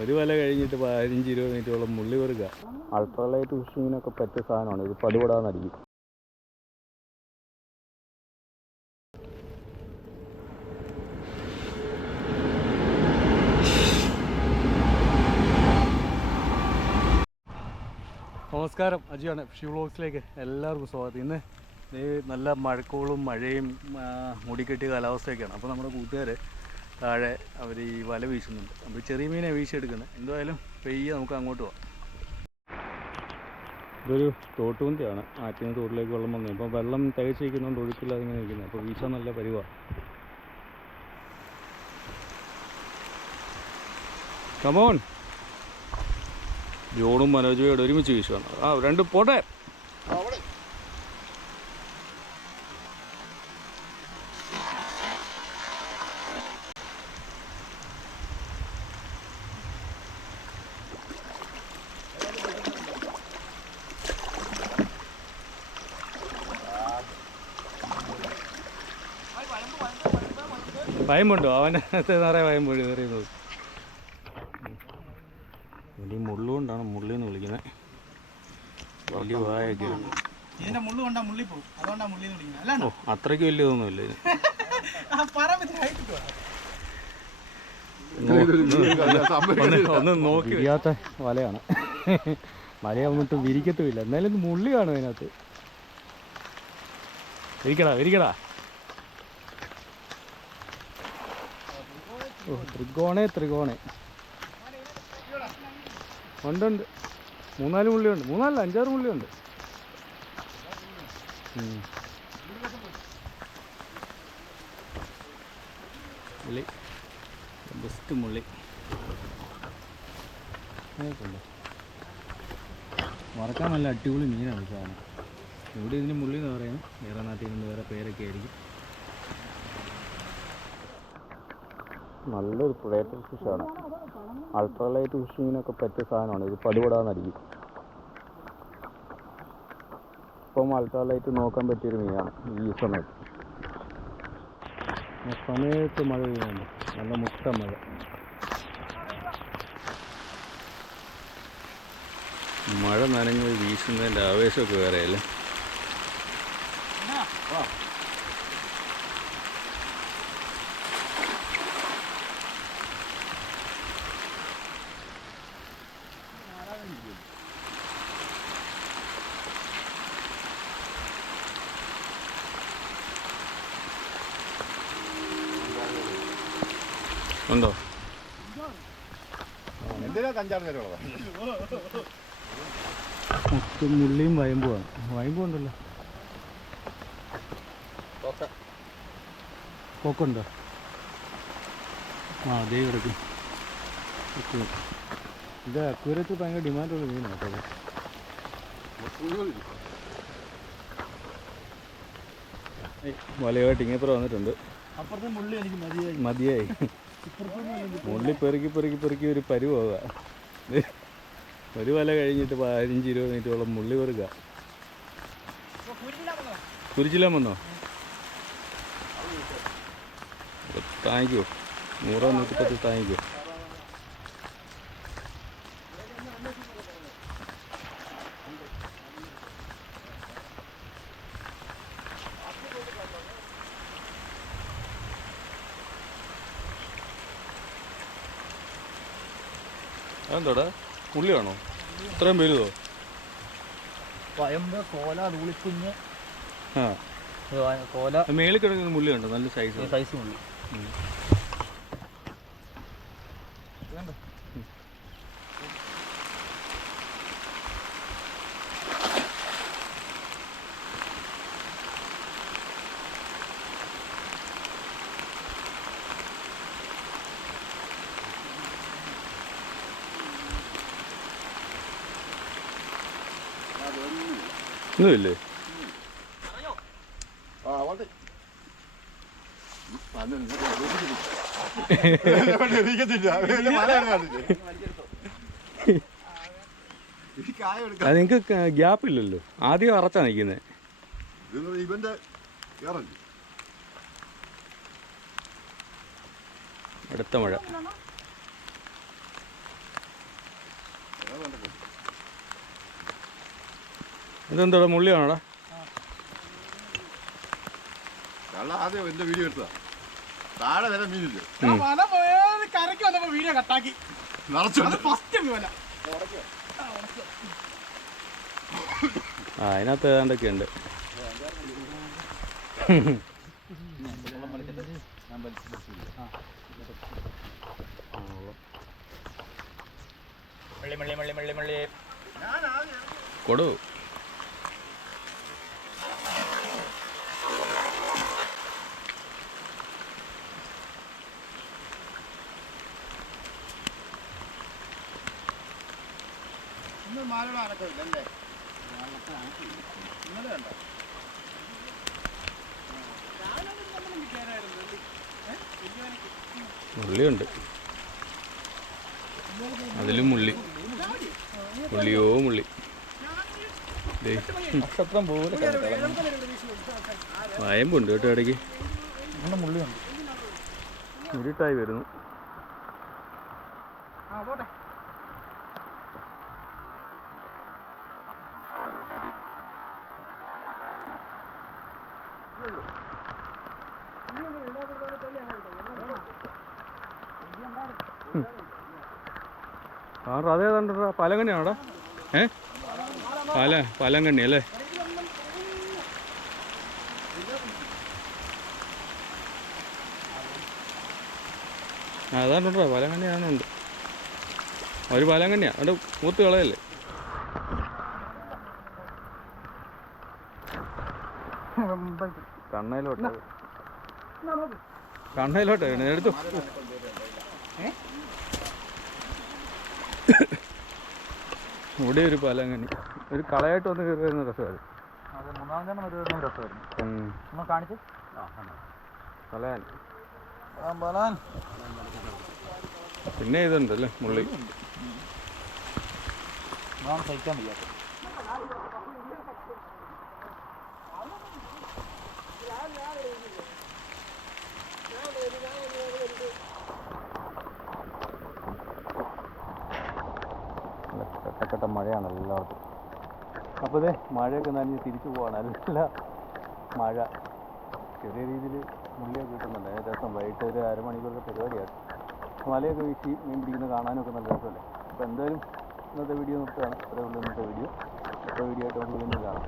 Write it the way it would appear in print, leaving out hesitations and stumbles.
ഒരു വല കഴിഞ്ഞിട്ട് 15-20 മിനിറ്റോളം മുള്ളി വെറുക. അൾട്രാലൈറ്റ് ഫിഷിങ്ങിനൊക്കെ പറ്റിയ സാധനമാണ് ഇത്. പടുപടാന്നടിക്കും. നമസ്കാരം, അജിയാണ്. ഫിഷി വ്ളോഗ്സിലേക്ക് എല്ലാവർക്കും സ്വാഗതം. ഇന്ന് നല്ല മഴക്കോളും മഴയും മൂടിക്കെട്ടിയ കാലാവസ്ഥയൊക്കെയാണ്. അപ്പോൾ നമ്മുടെ കൂട്ടുകാർ താഴെ അവർ ഈ വല വീശുന്നുണ്ട്. അപ്പോൾ ചെറിയ മീനെ വീശിയെടുക്കുന്നത്. എന്തായാലും പെയ്യെ നമുക്ക് അങ്ങോട്ട് പോവാം. ഇതൊരു തോട്ടുകുന്തിയാണ്. ആറ്റിൽ നിന്ന് തോട്ടിലേക്ക് വെള്ളം വന്നു. ഇപ്പോൾ വെള്ളം തികച്ച് വയ്ക്കുന്നുണ്ട്, ഒഴുക്കില്ലാതെ ഇങ്ങനെ നിൽക്കുന്നത്. അപ്പോൾ വീശാൻ നല്ല പരിവാണ്. കമോൺ. ജോണും മനോജുമായിട്ട് ഒരുമിച്ച് വീശുവാണ്. രണ്ട് പോട്ടെ. വയമ്പുണ്ടോ? അവൻ്റെ നിറയെ വയമ്പ് എറിയുന്നത്. വലിയ മുള്ളുകൊണ്ടാണ് മുള്ളിന്ന് വിളിക്കുന്നത്. വലിയ വായൊക്കെ അത്രയ്ക്ക് വലിയതൊന്നുമില്ല ഇത്. ഒന്ന് നോക്കി വിരിയാത്ത വലയാണ്. വലയാവുന്നിട്ട് വിരിക്കത്തുമില്ല. എന്നാലും മുള്ളി കാണും അതിനകത്ത്. വിരിക്കടാ. ത്രികോണേ ഉണ്ട്. 3-4 മുള്ളിയുണ്ട്. 5-6 മുള്ളിയുണ്ട്. മുള്ളി ബെസ്റ്റ് മുള്ളി വറക്കാൻ നല്ല അടിപൊളി മീനാണ് സാധനം. ഇവിടെ ഇതിന് മുള്ളി എന്ന് പറയുന്നത്. വേറെ നാട്ടിൽ നിന്ന് വേറെ പേരൊക്കെ ആയിരിക്കും. നല്ലൊരു പ്രിഡേറ്റർ ഫിഷാണ്. അൾട്രാലൈറ്റ് ഫിഷിങ്ങിനൊക്കെ പറ്റിയ സാധനമാണ് ഇത്. പടുപടാന്നടിക്കും. ഇപ്പം അൾട്രാലൈറ്റ് നോക്കാൻ പറ്റിയൊരു മീനാണ് ഈ സമയത്ത്. മഴ പെയ്യുന്നുണ്ട്. നല്ല മുട്ട മഴ. മഴ നനഞ്ഞ് വീശുന്നതിൻ്റെ ആവേശമൊക്കെ വേറെയല്ലേ. ഉണ്ടോ? മുള്ളിയും വയമ്പുമാണ്. വയമ്പുണ്ടല്ലോ. കൊക്കുണ്ടോ? അതേ കിടക്കും. ഇത് അക്കൂരത്തിൽ ഭയങ്കര ഡിമാൻഡുള്ള മീനാണ് കേട്ടോ. വലയായിട്ട് ഇങ്ങേപ്പുറം വന്നിട്ടുണ്ട്. മതിയായി. മുള്ളി പെറുക്കി ഒരു പരുവാകുക. ഒരു വല കഴിഞ്ഞിട്ട് 15-20 മിനിറ്റോളം മുള്ളി വെറുക. കുരിച്ചിലാൻ വന്നോ? താങ്ങിക്കോ. 100-110 താങ്ങിക്കോ. അതെന്തോടാ? മുള്ളിയാണോ? ഇത്രയും വലുതോ? വയമ്പ്, കോല, തൂളിക്കുഞ്ഞ്. കോല മേളിൽ കിടക്കുന്ന മുള്ളിയുണ്ടോ? നല്ല സൈസ് മുള്ളി. ഒന്നുമില്ലേ? അത് നിങ്ങൾക്ക് ഗ്യാപ്പ് ഇല്ലല്ലോ. ആദ്യം അറച്ചാ നിൽക്കുന്നത്. അടുത്ത മഴ. ഇതെന്താ മുള്ളിയാണോടാ? ആദ്യം എന്റെ വീഡിയോ എടുത്തതാ. താഴെ വരെ മീനില്ല. കരക്ക് വന്നപ്പോ വീഡിയോ കട്ടാക്കി അതിനകത്ത് ഏതാണ്ടൊക്കെ ഉണ്ട്. കൊടു മുള്ളിയുണ്ട്, അതിലും മുള്ളി, മുള്ളിയോ മുള്ളി. നക്ഷത്രം പോലെ വയമ്പുണ്ട് കേട്ടോ ഇടയ്ക്ക്. മുള്ളിയുണ്ട്, ഇരുട്ടായി വരുന്നു. അതേതാണ്ടാ പാലങ്കണ്ണിയാണോടാ? പാലങ്കണ്ണി അല്ലേ? അതാണ്ടോ പാലങ്കണ്ണിയാണുണ്ട്. ഒരു പാലങ്കണ്ണിയാ, അവിടെ മൂത്ത് കളയല്ലേ. കണ്ണയിലോട്ട് എടുത്തു. ഇവിടെ ഒരു പാലങ്കണ്ണി, ഒരു കളയായിട്ട് വന്ന് കയറി വരുന്ന രസമായിരുന്നു. പിന്നെ ഇതുണ്ടല്ലേ മുള്ളി. സഹിക്കാൻ വയ്യാത്ത കട്ടക്കട്ട മഴയാണ് എല്ലാവർക്കും. അപ്പോൾ ഇതേ മഴയൊക്കെ നനഞ്ഞ് തിരിച്ചു പോവാണ്. നല്ല മഴ, ചെറിയ രീതിയിൽ മുള്ളിയൊക്കെ കിട്ടുന്നുണ്ട്. ഏകദേശം വൈകിട്ട് ഒരു അരമണിക്കൂറത്തെ പരിപാടിയാണ്. മലയൊക്കെ വീശി മീൻ പിടിക്കുന്നത് കാണാനൊക്കെ നല്ല രസമല്ലേ. അപ്പോൾ എന്തായാലും ഇന്നത്തെ വീഡിയോ നിർത്തുകയാണ്. അതേ ഉള്ളൂ ഇന്നത്തെ വീഡിയോ. അടുത്ത വീഡിയോ ആയിട്ട് നമുക്ക് വീണ്ടും കാണാം.